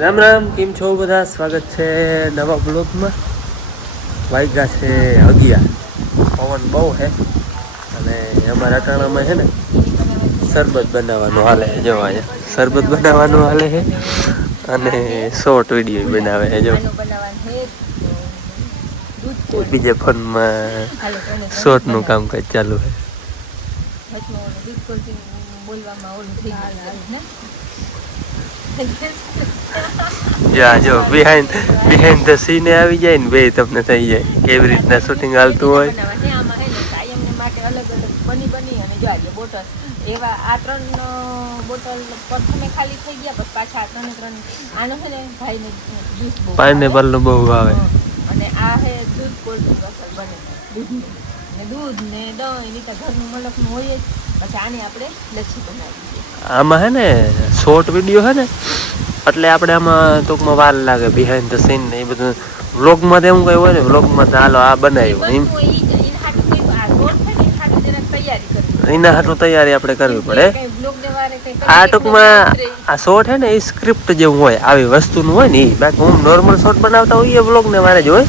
રામ રામ, કેમ છો બધા? સ્વાગત છે નવા બ્લોગમાં. વાગ્યા છે 11, પવન બહુ છે અને અમારા અટાણામાં છે ને શરબત બનાવવાનું હાલે છે. જો અહીંયા શરબત બનાવવાનું હાલે છે અને શોર્ટ વિડીયો બનાવે છે. જો બીજા ફોનમાં શોર્ટનું કામકાજ ચાલુ છે. જો બિહાઇન્ડ ધ સીન આવી જાય ને બે તમને થઈ જાય કેવી રીતના શૂટિંગ હાલતું હોય. એવા આ 3 બોટલ પ્રથમે ખાલી થઈ ગયા, પછી પાછા 3 આનો છે ને ભાઈને જ્યુસ બહુ પાઇનેપલ નું બહુ આવે અને આ હે દૂધ કોલ્ડ ડ્રિંક અસર બને દૂધ ને દહીં નીતા ઘરનું મલકનું હોય જ. પછી આને આપણે લચ્છી બનાવી. આમાં હે ને શોર્ટ વિડીયો હે ને એટલે આપણે આમાં ટૂંકમાં વાર લાગે. બિહાઇન્ડ ધ સીન ને એ બધું વ્લોગમાં એવું કઈ હોય ને, વ્લોગમાં હાલો આ બનાવ્યું એમ એના હાટું તૈયારી આપણે કરવી પડે. આ ટૂંકમાં આ શોર્ટ હે ને એ સ્ક્રિપ્ટ જેવું હોય, આવી વસ્તુનું હોય ને એ. બાકી હું નોર્મલ શોર્ટ બનાવતા હોઈએ વ્લોગ ને વારે જ હોય.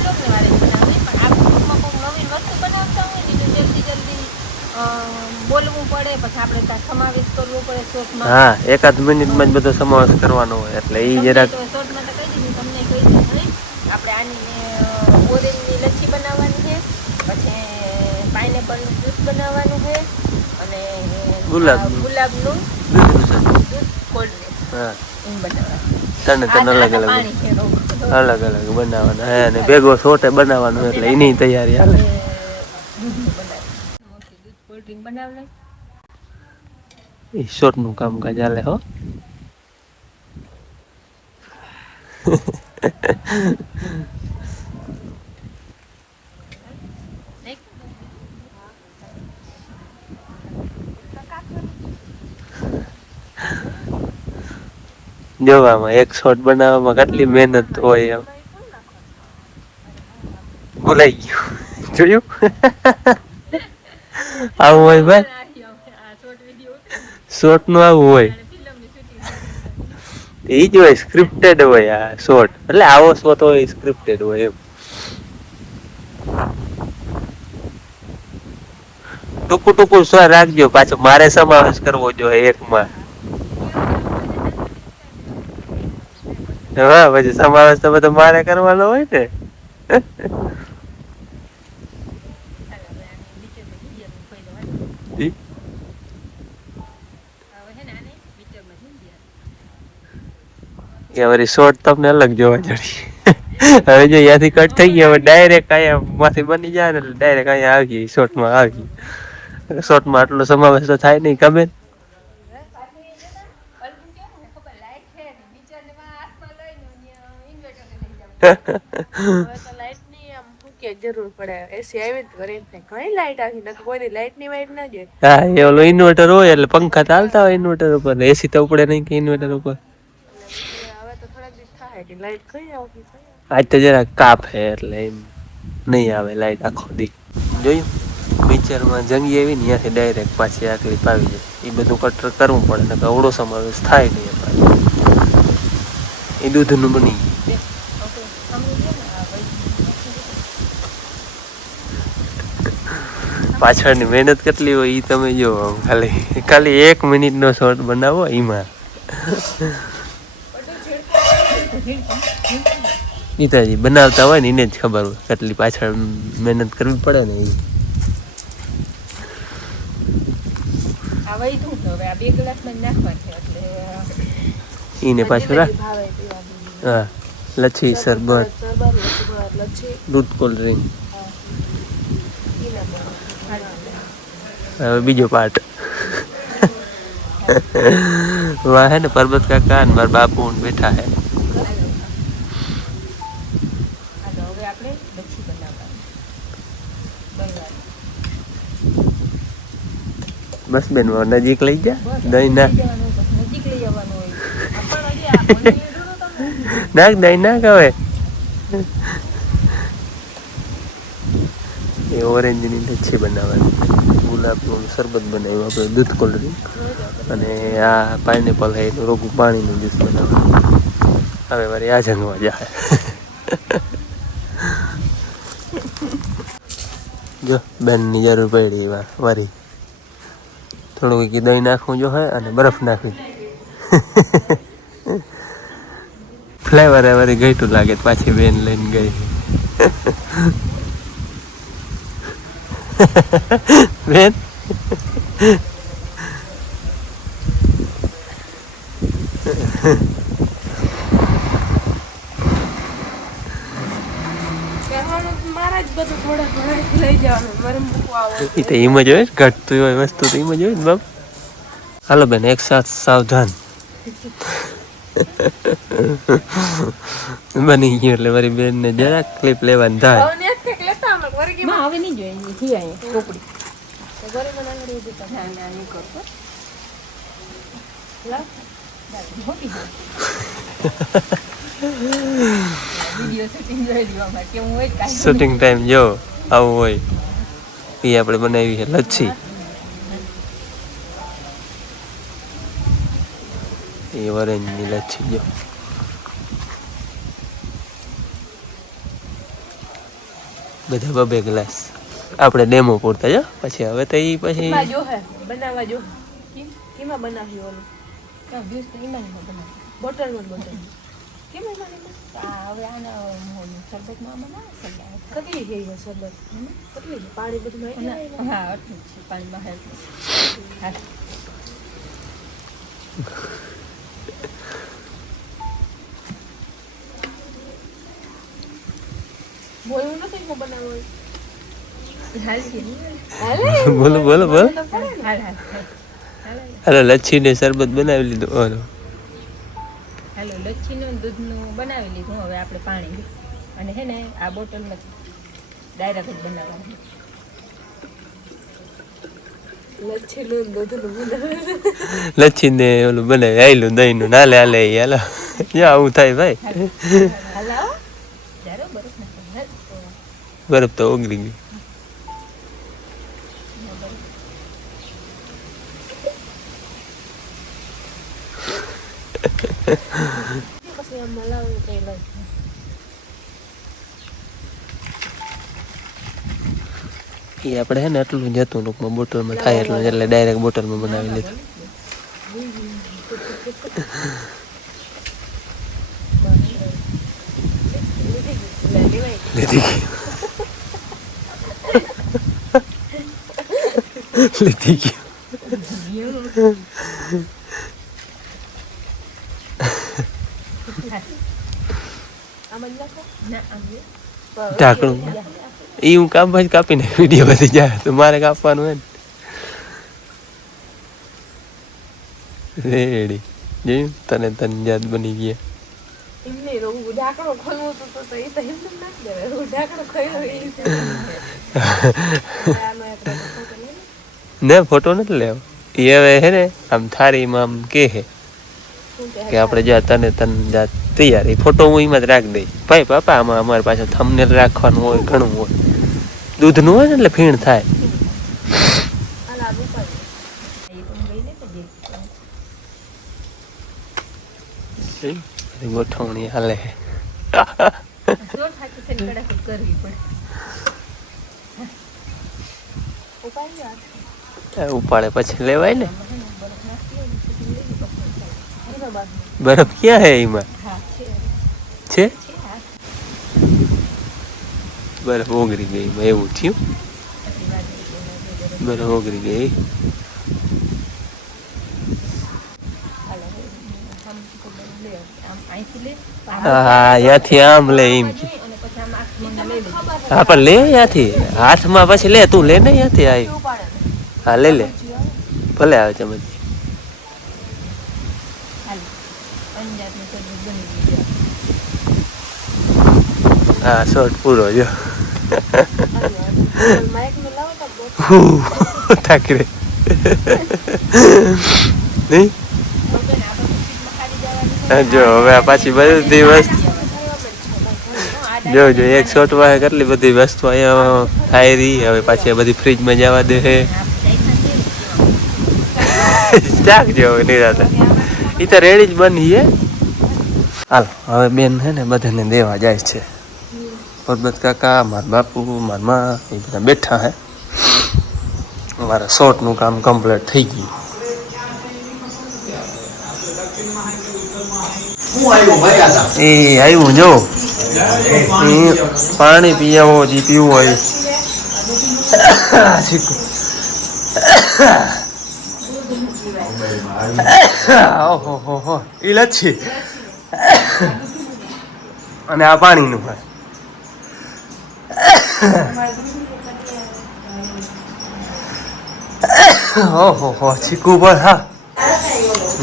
બોલવું પડે, પછી આપણે ત્યાં સમાવેશ કરવો પડે શોર્ટમાં. હા, 1 મિનિટમાં જ બધો સમાવેશ કરવાનો હોય એટલે એ જરાક શોર્ટમાં તો કહી દીધું તમને, કહી દીધું. આપણે આની ઓરેન્જની લચ્છી બનાવવાની છે, પછી પાઇનેપલનું જ્યુસ બનાવવાનું છે અને ગુલાબનું દૂધ કોલ્ડ ડ્રિંક એમ બનાવવાનું. ત્રણ અલગ અલગ બનાવવાના હે અને ભેગો શોર્ટે બનાવવાનું એટલે એની તૈયારી હાલે. એ શોર્ટ નું કામકાજ હાલે હો. જોવામાં એક શોટ બનાવવામાં કેટલી મહેનત હોય એમ. ભૂલાઈ ગયું જોયું. આવું હોય ભાઈ, શોર્ટ નું આવું હોય. એ જ હોય, સ્ક્રિપ્ટેડ હોય આ શોર્ટ. એટલે આવો શોર્ટ હોય સ્ક્રિપ્ટેડ હોય એમ. ટૂંકું ટૂંકું સ્વ રાખજો, પાછો મારે સમાવેશ કરવો જોઈએ એકમાં. હા, પછી સમાવેશ તો બધો મારે કરવાનો હોય ને. કે વળી શોર્ટ તમને અલગ જોવા જડી. હવે જો અહીંયાથી કટ થઈ ગયા, હવે ડાયરેક્ટ અહીંયા માંથી બની જાય ને એટલે ડાયરેક્ટ અહીંયા આવી શોર્ટમાં આવી. શોર્ટમાં આટલો સમાવેશ તો થાય નહીં, ખબર. જરૂર પડે એસી આવી ઘરે ઘણી લાઈટ આવી ને કોઈની લાઈટ ની વાઈટ ના જોઈએ. હા, એ ઓલો ઇન્વર્ટર હોય એટલે પંખા ચાલતા હોય ઇન્વર્ટર ઉપર, એસી તો ઉપડે નહીં કે ઇન્વર્ટર ઉપર. હવે તો થોડાક દિવસ થાય કે લાઈટ કઈ આવતી. આજ તો જરા કાપ હે એટલે એમ નહીં આવે લાઈટ આખો દી. જોયું પિક્ચરમાં જંગી આવી ને ત્યાંથી ડાયરેક્ટ પાછી આકલી પાવી જાય. એ બધું કટર કરવું પડે ને અવળો સમાવેશ થાય નહીં એ દૂધનું બની ગયું. પાછળની મહેનત કેટલી હોય એ તમે જો. ખાલી 1 મિનિટનો શોર્ટ બનાવો એમાં પિતાજી બનાવતા હોય ને એને જ ખબર હોય કેટલી પાછળ મહેનત કરવી પડે ને. એને પાછું રાખ. હા, લચ્છી, શરબત, દૂધ કોલ્ડ ડ્રિંક. હવે બીજો પાર્ટ વાહ હે ને પરબત કાકા ને મારા બાપુ બેઠા હે. બસ બેન નજીક લઈ જા. દહીં નાખ નાખ દહીં નાખ. હવે એ ઓરેન્જની લચ્છી બનાવવાની, ગુલાબનું શરબત બનાવ્યું આપણે, દૂધ કોલ્ડ ડ્રિંક અને આ પાઇનેપલ હે એનું રોગું પાણીનું જ્યુસ બનાવવાનું. હવે મારી આ જંગવા જાય જો બેનની જરૂર પડી મારી થોડું કંઈક દહીં નાખવું જો હોય અને બરફ નાખવી ફ્લેવર વરી ગઈતું લાગે પાછી બેન લઈને ગઈ બેન એમ જ હોય ઘટતું હોય વસ્તુ તો એમ જ હોય ને બાપ હાલો બેન એક સાથ સાવધાન બની ગયું એટલે મારી બેન ને જરાક ક્લિપ લેવાની થાય શૂટિંગ ટાઈમ જો આવું હોય એ આપણે બનાવી છે લચ્છી એ ઓરેન્જની લચ્છી જો બધા બબે ગ્લાસ આપણે ડેમો પૂરતા જો પછી હવે તો એ પછી બનાવવા જો કેમાં બનાવ્યું બોટલમાં બોટલ કેમ હવે આના શરબતમાં બનાવે કેટલી ગઈ હોય શરબત કેટલી પાણી બધું હા આટલું છે પાણીમાં હા બોલવું નથી હું બનાવવું બોલો બોલો બોલો હાલો લચ્છી ને શરબત બનાવી લીધું હાલો લચ્છીનું દૂધનું બનાવી લીધું હવે આપણે પાણી અને હે ને આ બોટલમાં ડાયરેક્ટ જ બનાવવાનું લચ્છી ને ઓલું બનાવી આયલું દહીં નું નાલે હાલે હાલો આવું થાય ભાઈ બરફ તો ઓગળી ગઈ એ આપણે હે ને એટલું જતું ટૂંકમાં બોટલમાં થાય એટલું એટલે ડાયરેક્ટ બોટલમાં બનાવી લીધું લીધી ગયું ઢાંકણું એ હું કાપવા જ કાપીને વિડીયો બધી જાય તો મારે કાપવાનું હોય ને રેડી જોયું તને તને યાદ બની ગયા ને ફોટો નથી લેવો એ હવે હે ને આમ થારીમાં આમ કે હે કે આપણે જ્યાં તને જ્યાં તૈયાર એ ફોટો હું એમાં જ રાખી દઈ ભાઈ પાપા આમાં અમારી પાસે થંબનેલ રાખવાનું હોય ઘણું હોય દૂધનું હોય ને એટલે ફીણ થાય ગોઠવણી હાલે ઉપાડે પછી લેવાય ને બરફ ક્યાં હે એમાં છે બરફ ઓગળી ગઈ એમાં એવું થયું બરફ ઓગળી ગઈ હા ત્યાંથી આમ લે એમ હા પણ લે ત્યાંથી હાથમાં પછી લે તું લે ને ત્યાંથી આવી હા લે લે ભલે આવે ચમચ હા શોર્ટ પૂરો જો ઠાકરે નહીં જો હવે પાછી બધી વસ્તુ જો એક શોર્ટ વાય કેટલી બધી વસ્તુ અહીંયા થાય રહી હવે પાછી બધી ફ્રીજમાં જવા દે હે શાક જેવો નિરાતે એ તો રેડી જ બની હે હાલ હવે બેન છે ને બધાને દેવા જાય છે. પરબત કાકા, મારા બાપુ, મારા મા એ બધા બેઠા હે. મારા શોર્ટનું કામ કમ્પ્લીટ થઈ ગયું. એ આવ્યું જો પાણી પી આવો જે પીવું હોય. ઓહો એ લચ્છી અને આ પાણીનું હોય. ઓહો ચીકુ પર હા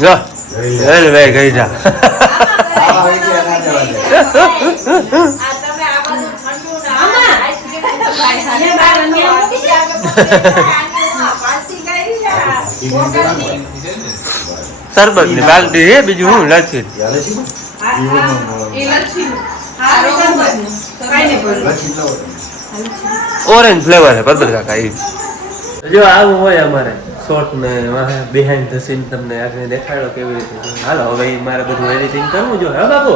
જો ભાઈ ગઈ જા. સરબત ની બાલટી હે બીજું હું લચ્છી ઓરેન્જ ફ્લેવર હે પરબત કાકા. એ જો આવું હોય અમારે શોર્ટ ને બિહાઇન્ડ ધ સીન તમને આગળ દેખાડો કેવી રીતે. હાલો હવે મારે બધું એડિટિંગ કરવું જોઈએ. હા બાપુ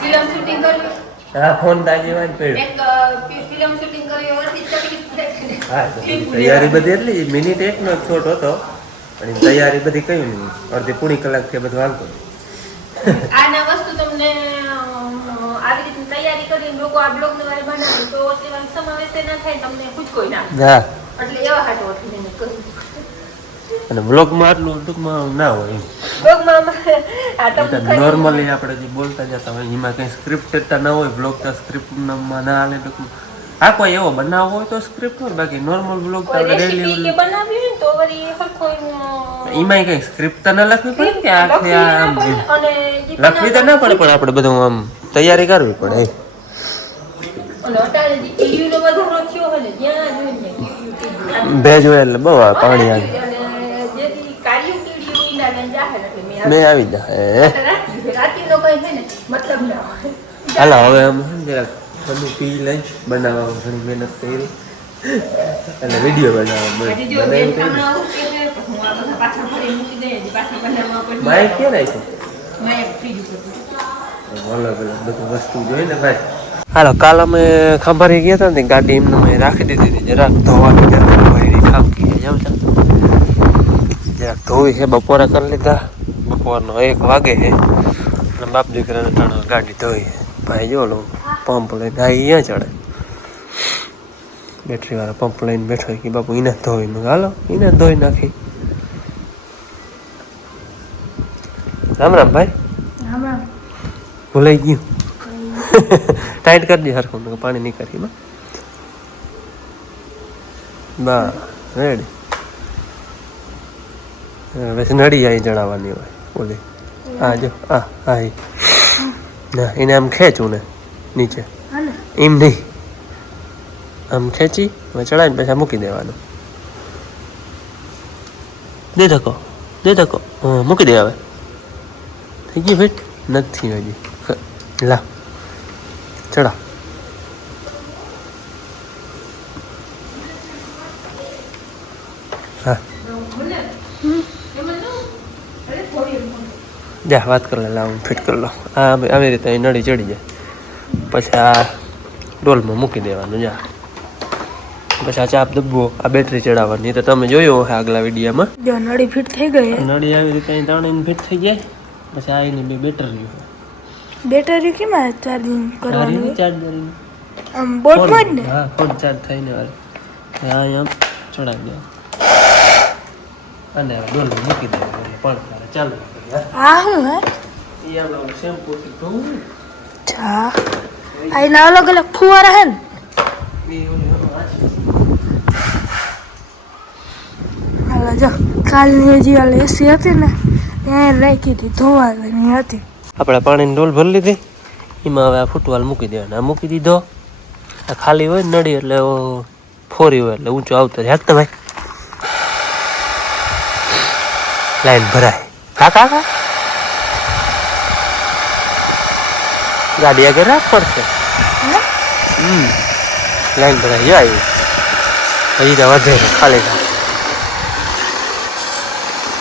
ફિલ્મ શૂટિંગ કરવી. હા ફોન તાજી વાત પડ્યો. ફિલ્મ શૂટિંગ કરવી ઓરથી તકલીફ. હા તૈયારી બધી એટલી મિનિટ એકનો જ શોટ હતો પણ તૈયારી બધી કઈ નહીં અડધી પૂરી કલાકથી બધું હાલતું. આના વસ્તુ તમને આવી રીતે તૈયારી કરીને લોકો આ બ્લોગ ને વારે બનાવે તો તેમાં સમાવેશ ના થાય તમને ખુદ કોઈ ના. હા એટલે એવા હાટો ઉઠીને કહ્યું. અને બ્લોગમાં આટલું ટૂંકમાં ના હોય. બ્લોગમાં આ તમને નોર્મલી આપણે જે બોલતા જતા હોય એમાં કંઈ સ્ક્રિપ્ટ ના હોય. બ્લોગ તો સ્ક્રિપ્ટમાં ના હાલે ટૂંકમાં. હા કોઈ એવો બનાવવો હોય તો સ્ક્રિપ્ટ હોય બાકી નોર્મલ બ્લોગ તો આપણે ડેઈલી કે બનાવી હોય તો વળી હરખો એમાં કઈ સ્ક્રિપ્ટ તો ના લખવી પડે કે આખી આમ અને લખવી તો ના પડે પણ આપણે બધું આમ તૈયારી કરવી પડે. અને અટાણે જે ટીયુનો વધારો થયો હોય ને ત્યાં જોઈને ભેજ હોય એટલે બહુ પાણી આવે. અને જેથી કાર્યું ટીયું ઈલા જાહે એટલે મેં આવી જાય રાતીનો કઈ છે ને મતલબ ના હોય. હાલો હવે આમ જરાક બધું પી લંચ બનાવવા ઘણી મહેનત કરી અને વિડીયો બનાવવા માઇક ક્યાં રાખ્યું અલગ અલગ બધું વસ્તુ જોઈ ને ભાઈ. હાલો કાલ અમે ખંભારી ગયા હતા ને ગાડી એમને મેં રાખી દીધી હતી જરાક ધોવાની ખામકી જમતા જરાક ધોઈ છે. બપોરે કરી લીધા. બપોરનો 1 વાગે છે અને બાપ દીકરાને ત્રણ ગાડી ધોઈ. ભાઈ જો લો પંપ લઈને અહીંયા ચડે બેટરી વાળા પંપ લઈને બેઠો કે બાપુ એને ધોઈ મેં હાલો એને ધોઈ નાખી. રામ રામ ભાઈ. ભૂલાઈ ગયું. ટાઈટ કરી દે હરખું પાણી નહીં કરી બસ રેડી. પછી નડી અહીં ચડાવવાની હોય ઓલી. હા જો હા હા ના એને આમ ખેંચું ને નીચે એમ નહીં આમ ખેંચી હવે ચડાવીને પછી મૂકી દેવાનું. દે ધક્કો મૂકી દે. હવે થઈ ગયું ફિટ નથી હજી. લા ચડા હા જા વાત કરી લે લાવ ફિટ કરી લો. આવી રીતે નળી ચડી જાય પછી આ ડોલમાં મૂકી દેવાનું. જા પછી આ ચાપ દબ્બો આ બેટરી ચડાવવાની તો તમે જોયું હશે આગલા વિડીયોમાં. નળી ફિટ થઈ ગઈ. નળી આવી રીતે અહીં ત્રણ ફિટ થઈ જાય પછી આ એની બે બેટરી કેમ ચાર્જિંગ કરવાની? ચાર્જર આમ બોટમાં જ ને. હા ફોન ચાર્જ થઈને વાળે આમ ચડાવી દે અને ડોલમાં મૂકી દેવાનું પણ ચાલુ. આ શું હે? એ આપણે શેમ્પૂથી ધોવું. અચ્છા આ એના અલગ અલગ ફુવારા હે ને. હાલો જો કાલની જે એસી હતી ને ત્યાં રાખી હતી ધોવાની હતી. આપણે પાણીની ડોલ ભરી લીધી એમાં હવે આ ફૂટવાલ મૂકી દેવાના. આ મૂકી દીધો. આ ખાલી હોય નડી એટલે ફોરી હોય એટલે ઊંચો આવતો રહે. હાકતા ભાઈ લાઈન ભરાય. કાકા ગાડી આગળ રાખ પડશે. લાઈન ભરાય જાય હજી તો વધે ખાલી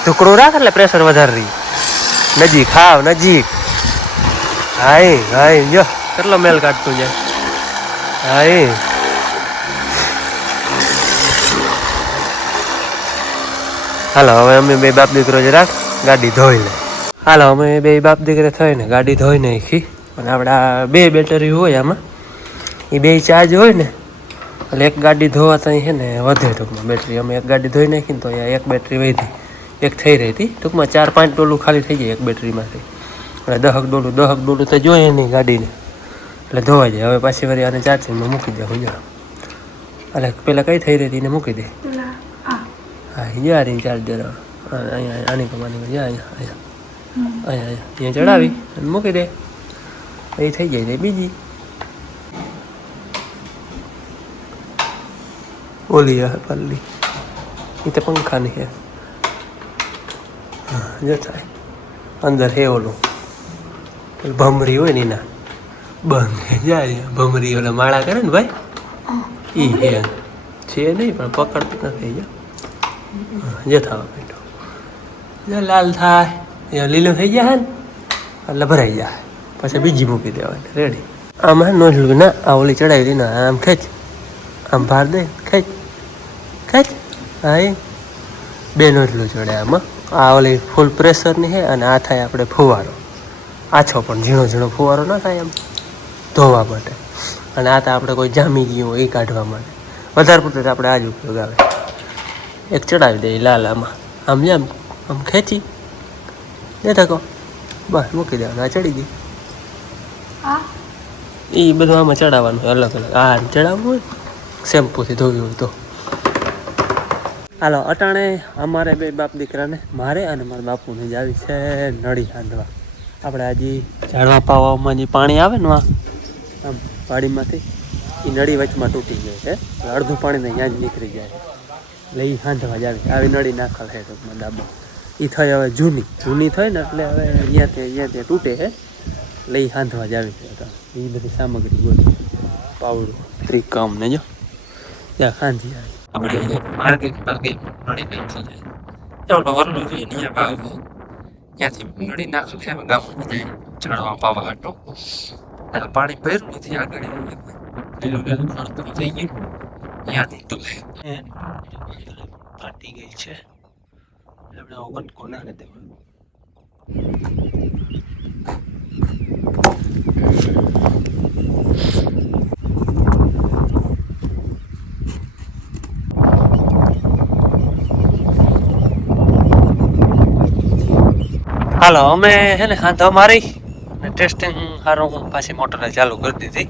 ટુકડું રાખ એટલે પ્રેશર વધારે રહી. નજીક હાવ નજીક હાય જો કેટલો મેલ કાઢતું જાય. હાય હાલો હવે અમે બે બાપ દીકરો જરાક ગાડી ધોઈ લે. હાલો અમે બે બાપ દીકરા થઈને ગાડી ધોઈ નાખી. અને આપણે આ બે બેટરી હોય આમાં, એ બે ચાર્જ હોય ને એટલે એક ગાડી ધોવાતા છે ને વધે ટૂંકમાં બેટરી. અમે એક ગાડી ધોઈ નાખી ને તો અહીંયા એક બેટરી વધી, એક થઈ રહી હતી ટૂંકમાં 4-5 ડોલું ખાલી થઈ જાય એક બેટરીમાંથી. એટલે 10 ડોલું તો જોઈએ નહીં ગાડીને, એટલે ધોવાઈ જાય. હવે પાછી વળી આને ચાર્જિંગમાં મૂકી દે હું એટલે પેલા કઈ થઈ રહી હતી એને મૂકી દે. હા યાર ચાર્જર અહીંયા આની કમાની અહીંયા ચડાવી અને મૂકી દે, એ થઈ જાય બીજી ઓલી પલ્લી એ તો પંખાની છે. હા જો થાય અંદર હે ઓલું ભમરી હોય ને એના બંધ જાય. ભમરી ઓલા માળા કરે ને ભાઈ એ હે છે નહીં પણ પકડતું નથી. જો થવા બેઠો જો લાલ થાય લીલું થઈ જાય ને એટલે ભરાઈ જાય, પછી બીજી મૂકી દેવાની રેડી. આમાં નોંધલું ના આ ઓલી ચડાવી દી ના આમ ખેંચ, આમ ભાર દે ખેંચ ખેંચ. હા એ બે નોંધલું ચડે આમાં. આ ઓલી ફૂલ પ્રેશરની છે અને આ થાય આપણે ફુવારો, આછો પણ ઝીણો ફુવારો ના થાય આમ ધોવા માટે. અને આ તો આપણે કોઈ જામી ગયું હોય એ કાઢવા માટે. વધારે પૂરતું આપણે આ જ ઉપયોગ આવે. એક ચડાવી દે લાલ આમાં, આમ જેમ આમ ખેંચી દે ધકો બસ મૂકી દેવાનું. આ ચડી ગઈ એ બધું આમાં ચડાવવાનું હોય અલગ અલગ. આ ચડાવવું હોય શેમ્પૂથી ધોવી હોય તો. હાલો અટાણે અમારે બે બાપ દીકરાને મારે અને મારા બાપુને જ આવી છે નળી હાંધવા. આપણે હજી ઝાડવા પાવામાં જે પાણી આવે ને આમ વાડીમાંથી એ નળી વચમાં તૂટી જાય છે, અડધું પાણી ને ત્યાં જ નીકળી જાય એટલે એ હાંધવા જ આવી નળી નાખલ છે ટૂંકમાં ડાબો. એ થઈ હવે જૂની થઈ ને એટલે હવે અહીંયા તૂટે છે એટલે એ હાંધવા જ આવી છે. એ બધી સામગ્રી બોલી પાવડું ત્રિકમ ને જો ત્યાં હાંધી આવી. આપણે માર્કેટ પર ગઈ નળી નાખી જાય ચાલો વરલું જોઈએ ત્યાં ભાવ ત્યાંથી નળી નાખી છે ગામમાં જાય ચડવા પાવા હાટો. એટલે પાણી ભર્યું નથી આગળ પેલું ખડતું થઈ ગયું ત્યાંથી તો ફાટી ગઈ છે એટલે કટકો નાખી દેવાનો. હાલો અમે છે ને હાથો મારી અને ટેસ્ટિંગ સારું હું પાછી મોટર ચાલુ કરી દીધી.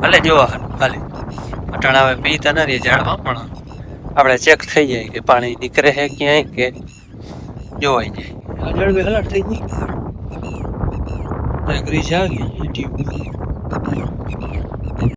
ભલે જોવા ખાલી અટાણા હવે પીતા ન રહીએ ઝાડમાં પણ આપણે ચેક થઈ જાય કે પાણી નીકળે છે ક્યાંય કે જોવાઈ જાય. જળબી હલાટ થઈ ગઈ ગ્રીસ આવી ગઈ.